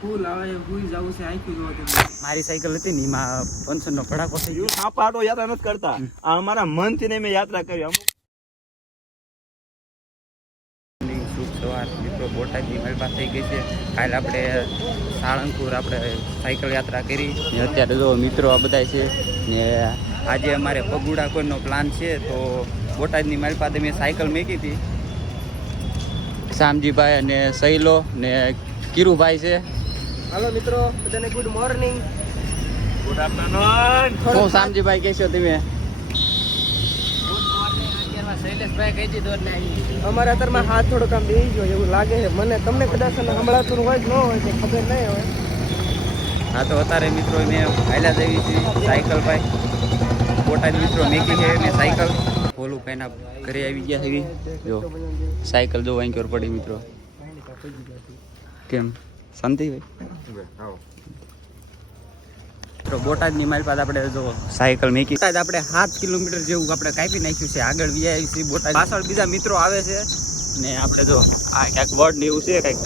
ફૂલ આવે હુઈ જવું છે આખી જોવા મારી સાયકલ હતી ને એમાં પંચર નો ભડાકો થઈ યુ સાપાટો યાત્રા નથી કરતા. આ અમારા મનથી ને મેં યાત્રા કરી. અમુક શુભ સવાર મિત્રો બોટાદની મારી થઈ ગઈ છે. કાલે આપણે સાળંગપુર આપણે સાયકલ યાત્રા કરી. ને અત્યારે જો મિત્રો આ બધા છે ને આજે અમારે પગુડા કોઈનો પ્લાન છે તો બોટાદની મારી પાસે મેં સાયકલ મેકી હતી. શામજીભાઈ અને સૈલો ને કિરુભાઈ છે. હાલો મિત્રો બધાને ગુડ મોર્નિંગ ગુડ આફ્ટરનૂન હું શામજીભાઈ કહેશો તમે? અમારા અત્યારમાં હાથ આમ બેસી ગયો એવું લાગે છે. મને તમને કદાચ સંભળાતું હોય ન હોય તો ખબર નહીં હોય. હા તો અત્યારે મિત્રો મેં જવી છે સાયકલ ભાઈ બોટાદ મિત્રો મેકી છે મેં સાયકલ. ઓલું ભાઈના ઘરે આવી ગયા છે જો સાયકલ જો વાંક્યોર પડી મિત્રો. કેમ? શાંતિ ભાઈ. મિત્રો બોટાદની મારી પાસે આપણે જો સાયકલ મેકી. બોટાદ આપણે સાત કિલોમીટર જેવું આપણે કાપી નાખ્યું છે. આગળ વ્યાય છે બોટાદ. પાછળ બીજા મિત્રો આવે છે. ને આપણે જો આ ક્યાંક વર્ડ ને એવું છે કંઈક.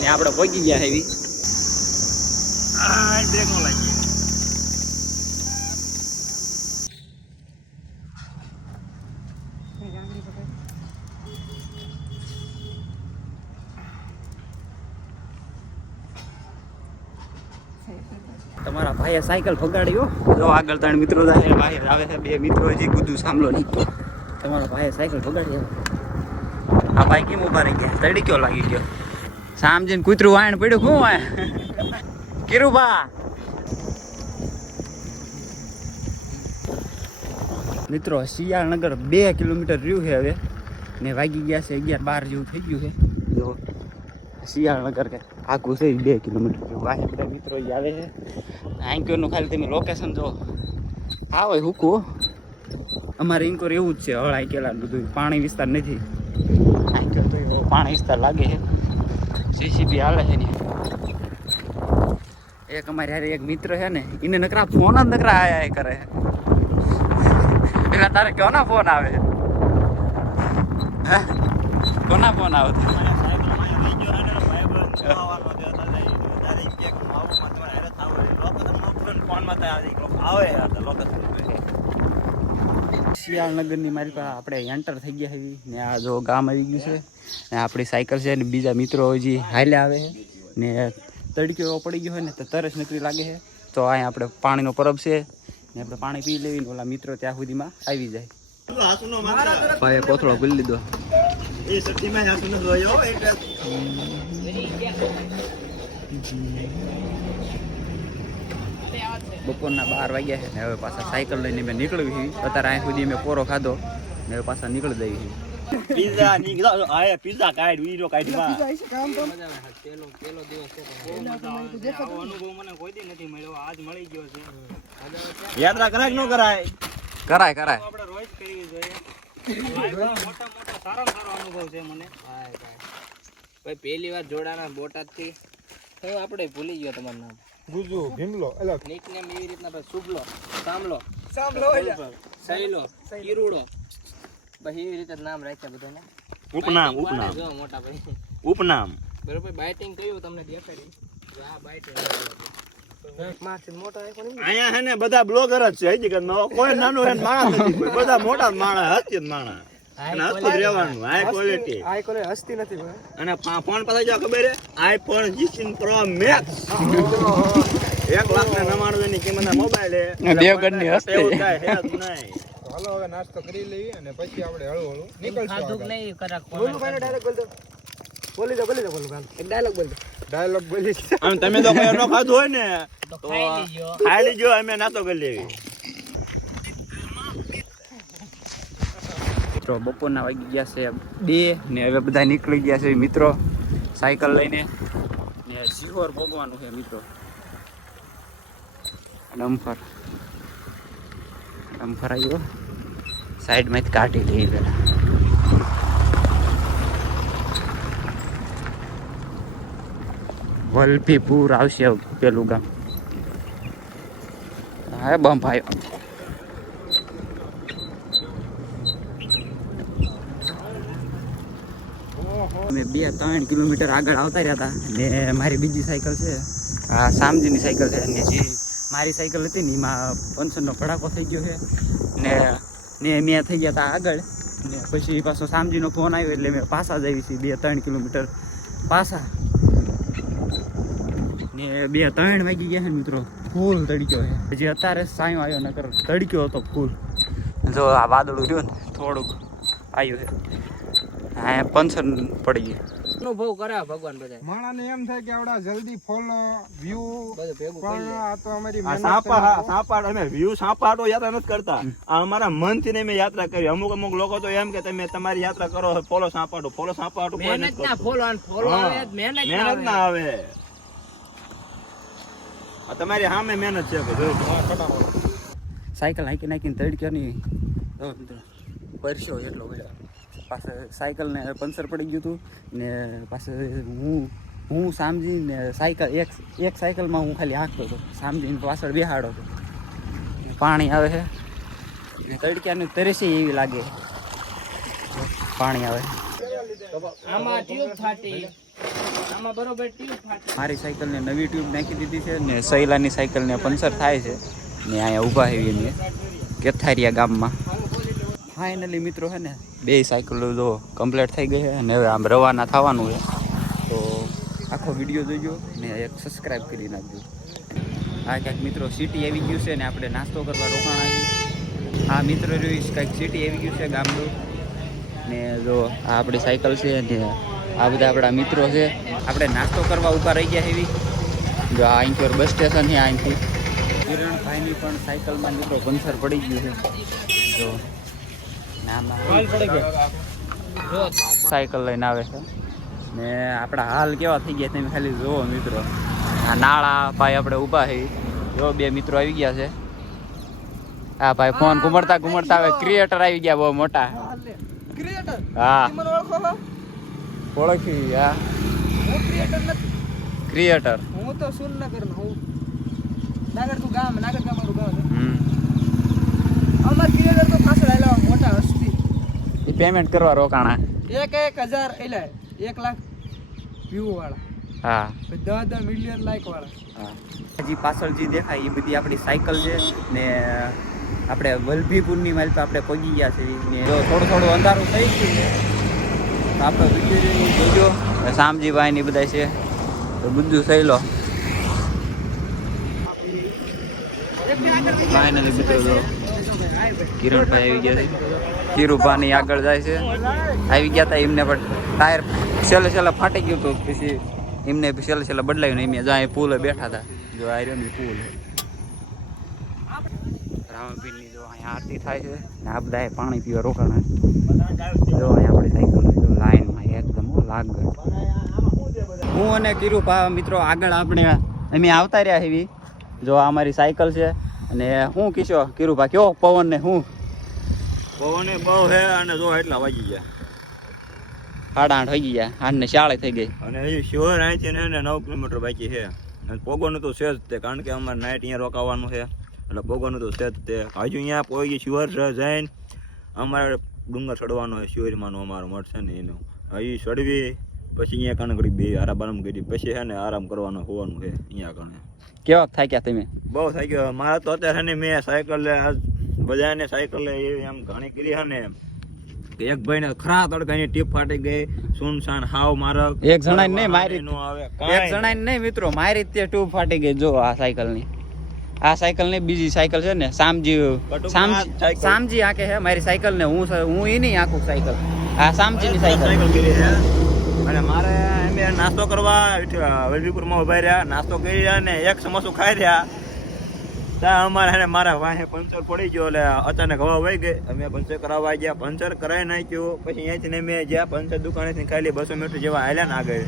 ને આપણે પહોંચી ગયા એવી આ બ્રેક નો લાગી તમારા ભાઈએ સાયકલ ફગાડ્યો જો આગળ ત્રણ મિત્રો જાય બહાર આવે છે બે મિત્રો હજી કુદું સાંભળો નહીં. તમારા ભાઈએ સાયકલ ફગાડી આ ભાઈ કેમ ઊભા રહી ગયા? તડી કયો લાગી ગયો? સામજીને કૂતરું વાયણ પડ્યું શું વાય? કિરુબા મિત્રો શિયાળનગર બે કિલોમીટર રહ્યું છે હવે. ને વાગી ગયા છે અગિયાર બાર જેવું થઈ ગયું છે. જો શિયાળનગર કે આખું છે બે કિલોમીટર જેવું. આ બધા મિત્રો આવે છે. આંક્યોનું ખાલી તમે લોકેશન જો આવે હુકું અમારે ઇન્કોર એવું જ છે, હળાઈ કેલા બધું. પાણી વિસ્તાર નથી. આંક્યો તો એવો પાણી વિસ્તાર લાગે છે. સીસીપી હાલે છે ને. એક અમારે હારે એક મિત્ર છે ને, એને નકરા ફોન જ નકરા આયા એ કરે એટલે તારે કોના ફોન આવે હે? કોના ફોન આવે શિયાળનગરની મારી પાસે આપણે એન્ટર થઈ ગયા હતી ને આ જો ગામ આવી ગયું છે ને આપણી સાયકલ છે ને બીજા મિત્રો હજી હાલે આવે છે ને તડક્યો એવો પડી ગયો હોય ને તો તરસ નકરી લાગે છે. તો અહીંયા આપણે પાણીનો પરબ છે ને આપણે પાણી પી લેવી ને ઓલા મિત્રો ત્યાં સુધીમાં આવી જાય. ભાઈ કોથળો ભૂલી લીધો. બપોરના બાર વાગ્યા છે ને હવે પાછા સાયકલ લઈને મેં નીકળવી હતી અત્યારે અહીં સુધી મેં કોરો ખાધો ને હવે પાછા નીકળી દઈ હતી પિઝા નીકળો. આયા પિઝા કાઢ વીરો કાઢમાં કામ તો યાત્રા કરાય કે ન કરાય? કરાય કરાય. ભાઈ પહેલી વાર જોડાના બોટાદથી હવે આપણે ભૂલી ગયો તમારું નામ. ગુજુ ભીમલો એટલે નિકનેમ એવી રીતના શુભલો સામલો સાંભળો સૈલો કિરુડો પછી એવી રીતે જ નામ રાખ્યા બધાને. ઉપનામ ઉપનામ. જો મોટા ભાઈ. ઉપનામ. બરોબર બાઇટિંગ કયું તમને દેખાડી. આ બાઇટિંગ અહીંયા હે ને બધા બ્લોગર જ છે. હજી કે ન- કોઈ નાનું હે માણસ નથી બધા મોટા માણસ હસ્તી જ માણસ. અને ફોન પાસે જો ખબર આઈફોન 16 પ્રો મેક્સ એક લાખ ને નવાણું ની કિંમત મોબાઈલ હસ્તી. હાલો હવે નાસ્તો કરી લેવી અને પછી આપણે હળવું હળવું નીકળશું આગળ. બોલું ભાઈ ડાયરેક્ટ બોલ દો બોલી દો બોલી દો બોલું ભાઈ ડાયલોગ બોલ દો. ડાયલોગ બોલી અને તમે તો કોઈ ન ખાધું હોય ને તો ખાઈ લીજો. અમે નાતો કરી લેવી. મિત્રો, બપોરના વાગી ગયા છે બે ને હવે બધા નીકળી ગયા છે મિત્રો સાયકલ લઈને. ને સિહોર ભોગવાનું છે મિત્રો. ડમ્ફર ડમ્ફર આવ્યો સાઈડમાંથી કાઢી લઈ પેલા. વલભીપુર આવશે પેલું ગામ. હા બમ્પ આવ્યો. અમે બે ત્રણ કિલોમીટર આગળ આવતા રહ્યા હતા. ને મારી બીજી સાયકલ છે, આ સામજીની સાયકલ છે. ને જે મારી સાયકલ હતી ને, એમાં પંચરનો ભડાકો થઈ ગયો છે. ને ને મેં થઈ ગયા હતા આગળ. ને પછી પાછો સામજીનો ફોન આવ્યો એટલે મેં પાછા જઈ છીએ બે ત્રણ કિલોમીટર પાછા. ને બે ત્રણ વાગી ગયા છે મિત્રો. ફૂલ તડક્યો છે. હજી અત્યારે સાયો આવ્યો નકર તડક્યો હતો ફૂલ. જો આ વાદળું રહ્યું ને, થોડુંક. આવ્યું છે. હા પંચર પડી ગયું. અનુભવ કરાવે ભગવાન બધા માણાને એમ થાય કે આવડા જલ્દી ફોલ વ્યૂ બધું ભેગું કરી પણ લે. આ તો અમારી સાપા સાપા અમે વ્યૂ સાપાટો યાત્રા નથી કરતા. આ અમારા મનથી ને મેં યાત્રા કરી. અમુક અમુક લોકો તો એમ કે તમે તમારી યાત્રા કરો ફોલો સાપાટો ફોલો સાપાટો કોઈ મહેનત નથી ના કરતું. ફોલો અને ફોલો હા. આવે મહેનત ના મહેનત ના આવે. તમારી સામે મહેનત છે. સાયકલ હાંકી નાખીને તડક્યો નહીં તો મિત્રો પરસ્યો એટલો બધો. પાછળ સાયકલને પંચર પડી ગયું હતું ને પાછળ હું હું સામજીને સાયકલ એક એક સાયકલમાં હું ખાલી હાંકતો હતો. સામજીને પાછળ બેહાડો હતો. પાણી આવે છે ને તડક્યાને તરસી એવી લાગે. પાણી આવે. આમાં ટ્યુબ ફાટી. મારી સાયકલને નવી ટ્યુબ નાખી દીધી છે ને સૈલાની સાયકલને પંચર થાય છે. ને અહીંયા ઊભા એવી અમે કેથારિયા ગામમાં. ફાઇનલી મિત્રો છે ને, બે સાયકલ જો કમ્પ્લીટ થઈ ગઈ છે અને હવે આમ રવાના થવાનું છે. તો આખો વીડિયો જોજો ને એક સબસ્ક્રાઈબ કરી નાખજો. હા, ક્યાંક મિત્રો સિટી આવી ગયું છે ને આપણે નાસ્તો કરવા રોકાણ આવી હા, મિત્રો જોઈશ કંઈક સિટી આવી ગયું છે ગામડું. ને જો આ આપણી સાયકલ છે ને આ બધા આપણા મિત્રો છે. આપણે નાસ્તો કરવા ઊભા રહી ગયા એવી જો આ અહીંથી બસ સ્ટેશન છે અહીંથી. કિરણભાઈની પણ સાયકલમાં મિત્રો પંચર પડી ગયું છે. જો સાયકલ લઈને આવે છે. ને આપણા હાલ કેવા થઈ ગયા તમે ખાલી જુઓ મિત્રો. આ નાળા ભાઈ આપણે ઊભા છે. જો બે મિત્રો આવી ગયા છે. હા ભાઈ ફોન ઘુમડતા ઘુમડતા આવે. ક્રિએટર આવી ગયા બહુ મોટા. ક્રિએટર હા. ઓળખો હા. હું ક્રિએટર નથી. ક્રિએટર હું તો સુરનગર નો હું. નાગર તું ગામ નાગર ગામ મારું ગામ છે અમાર ક્રિએટર તો પાછળ આવેલા મોટા એ પેમેન્ટ કરવા રોકાણા એક એક હજાર એટલે એક લાખ વ્યૂ વાળા. હા. દસ દસ મિલિયન લાઈક વાળા. હજી પાછળ જે દેખાય એ બધી આપણી સાયકલ છે ને આપણે વલભીપુરની માઇલ તો આપણે પગી ગયા છે. ને જો થોડું થોડું અંધારું થઈ ગયું છે તો આપણે વીડિયો જોજો શામજીભાઈ ને બધા છે. તો બધું થઈ લો. ફાઇનલી મિત્રો કિરણભાઈ આવી ગયા છે. કિરુભાની આગળ જાય છે. આવી ગયા હતા એમને પણ ટાયર છેલ્લે છેલ્લે ફાટી ગયું હતું પછી એમને છેલ્લે છેલ્લે બદલાયું એમ જ્યાં પુલે બેઠા હતા જો આ રહ્યો ને પુલ રામપીરની જો અહીંયા આરતી થાય છે ને આ પાણી પીવા રોકાણ. જો અહીંયા આપણી સાયકલ એકદમ હો હું અને કિરુભા મિત્રો આગળ આપણે અમે આવતા રહ્યા એવી જો આ અમારી સાયકલ છે. અને હું કીશો, કિરુભા કેવો પવન ને હું? પવને બહુ હે અને જો એટલા વાગી ગયા. સાડા આઠ વાગી ગયા. આઠને શાળે થઈ ગઈ. અને હજી શિવર અહીંથી ને નવ કિલોમીટર બાકી છે. અને પોગોનું તો છે જ તે કારણ કે અમારે નાઇટ અહીંયા રોકાવાનું છે. એટલે પોગોનું તો છે જ તે. હજુ અહીંયા પોગી શિવર છે જઈને અમારે ડુંગર ચડવાનો છે શિવરીમાંનો અમારો મઠ છે ને એનો. હજી ચડવી પછી અહીંયા કણ કરી બે આરામ આરામ કરી પછી છે ને આરામ કરવાનો હોવાનું છે અહીંયા કણે. કેવા થાક્યા તમે? બહુ થાક્યો. ગયો મારે તો અત્યારે છે મેં સાયકલ બધાને સાયકલ એમ ઘણી કરી છે એક ભાઈ ને ખરા તડકાની ટીપ ફાટી ગઈ. સુનસાન હાવ મારો એક જણા નહીં, મારી. નો આવે. એક જણા નહીં. મિત્રો મારી તે ટ્યુબ ફાટી ગઈ. જો આ સાયકલની આ સાયકલની બીજી સાયકલ છે ને સામજી સામજી આકે છે મારી સાયકલ ને હું હું નહીં આખું સાયકલ. આ સામજી ની સાયકલ. અને મારે એમ નાસ્તો કરવા વલભીપુરમાં ઊભા રહ્યા. નાસ્તો કરી રહ્યા ને એક સમોસું ખાઈ રહ્યા. અમારે ને મારા વાહે પંચર પડી ગયો, એટલે અચાનક હવા વહી ગઈ. અમે પંચર કરાવવા ગયા, પંચર કરાવી નાખ્યું. પછી અહીંયાથી ને મેં જ્યાં પંચર દુકાનેથી ખાલી બસો મીટર જેવા હાલ્યા ને આગળ,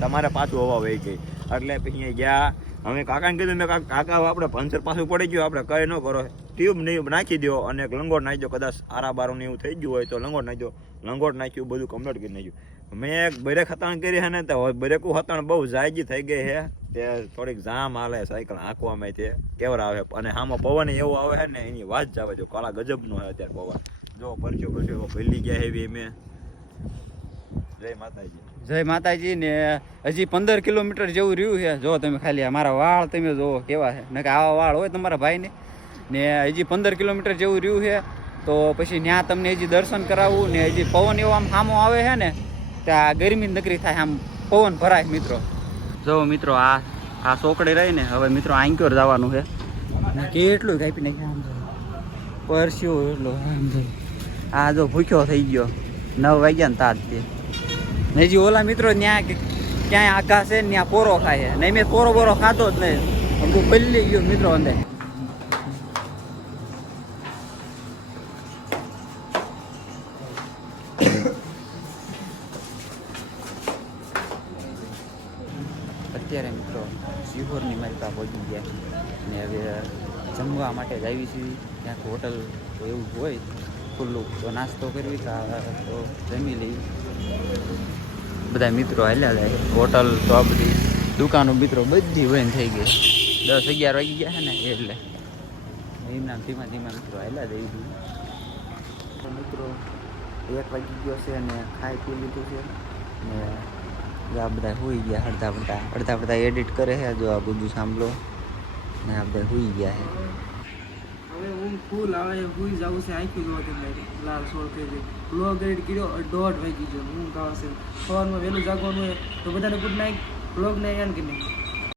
તમારે પાછું હવા વહી ગઈ. એટલે પછી ગયા. અમે કાકાને કીધું, મેં કાકા આપણે પંચર પાછું પડી ગયું, આપણે કઈ ન કરો. ટ્યુબ નહીં નાખી દો અને એક લંગોટ નાખી દો કદાચ આરા બારું એવું થઈ ગયું હોય તો લંગોટ નાખી દો લંગોટ નાખ્યું, બધું કમ્પ્લીટ કરી નાખ્યું. મેં એક બ્રેક હતાણ કરી હે ને તો બ્રેકું હતાણ બહુ જાયજી થઈ ગઈ છે તે થોડીક જામ હાલે, સાયકલ હાંકવામાં તે કેવર આવે. અને આમાં પવન એવો આવે છે ને, એની વાત જ આવે જો કાળા ગજબનો હોય અત્યારે પવન. જો પરચ્યો પરસ્યો ભલી ગયા એવી મેં જય માતાજી. જય માતાજી ને હજી પંદર કિલોમીટર જેવું રહ્યું છે. જો તમે ખાલી મારા વાળ તમે જોવો કેવા છે. ને કે આવા વાળ હોય તમારા ભાઈને. ને હજી પંદર કિલોમીટર જેવું રહ્યું છે. તો પછી ત્યાં તમને હજી દર્શન કરાવવું ને હજી પવન એવો આમ સામો આવે છે ને ત્યાં ગરમી નકરી થાય આમ પવન ભરાય મિત્રો. જો મિત્રો આ આ સોકડી રહી ને હવે મિત્રો આંક્યોર જવાનું છે. કેટલું કાપી નાખ્યું આમ. પરસ્યો એટલો આમ આ જો ભૂખ્યો થઈ ગયો. નવ વાગ્યા ને તાજ તે ને હજી ઓલા મિત્રો ત્યાં ક્યાંય આકાશ છે ને ત્યાં પોરો ખાય છે. નહીં મેં પોરો બોરો ખાતો જ નહીં. અમુક પલ્લી ગયો મિત્રો અંદર. ગયા ને હવે જમવા માટે જ આવી છીએ. ક્યાંક હોટલ એવું હોય. ખુલ્લું. તો નાસ્તો કરવી તો જમી લઈ બધા મિત્રો હાલ્યા જાય હોટલ તો આ બધી દુકાનો મિત્રો બધી બંધ થઈ ગઈ. દસ અગિયાર વાગી ગયા છે ને એટલે એમના ધીમા ધીમા મિત્રો હાલ્યા જઈ તો મિત્રો, એક વાગી ગયો છે અને ખાઈ પી લીધું છે. ને આ બધા હોઈ ગયા અડધા બધા. અડધા બધા એડિટ કરે છે. જો આ બધું સાંભળો. ને આ બધા હોઈ ગયા છે હવે ઊંઘ ફૂલ આવે સુઈ જવું છે, આંખી જોવા તમને લાલ સોળ થઈ ગઈ. બ્લોગ એડિટ કર્યો દોઢ વાગી ગયો. ઊંઘ આવશે સવારમાં વહેલું જાગવાનું હોય તો બધાને ગુડ નાઇટ બ્લોગ ને એન્ડ કરી નાખ્યું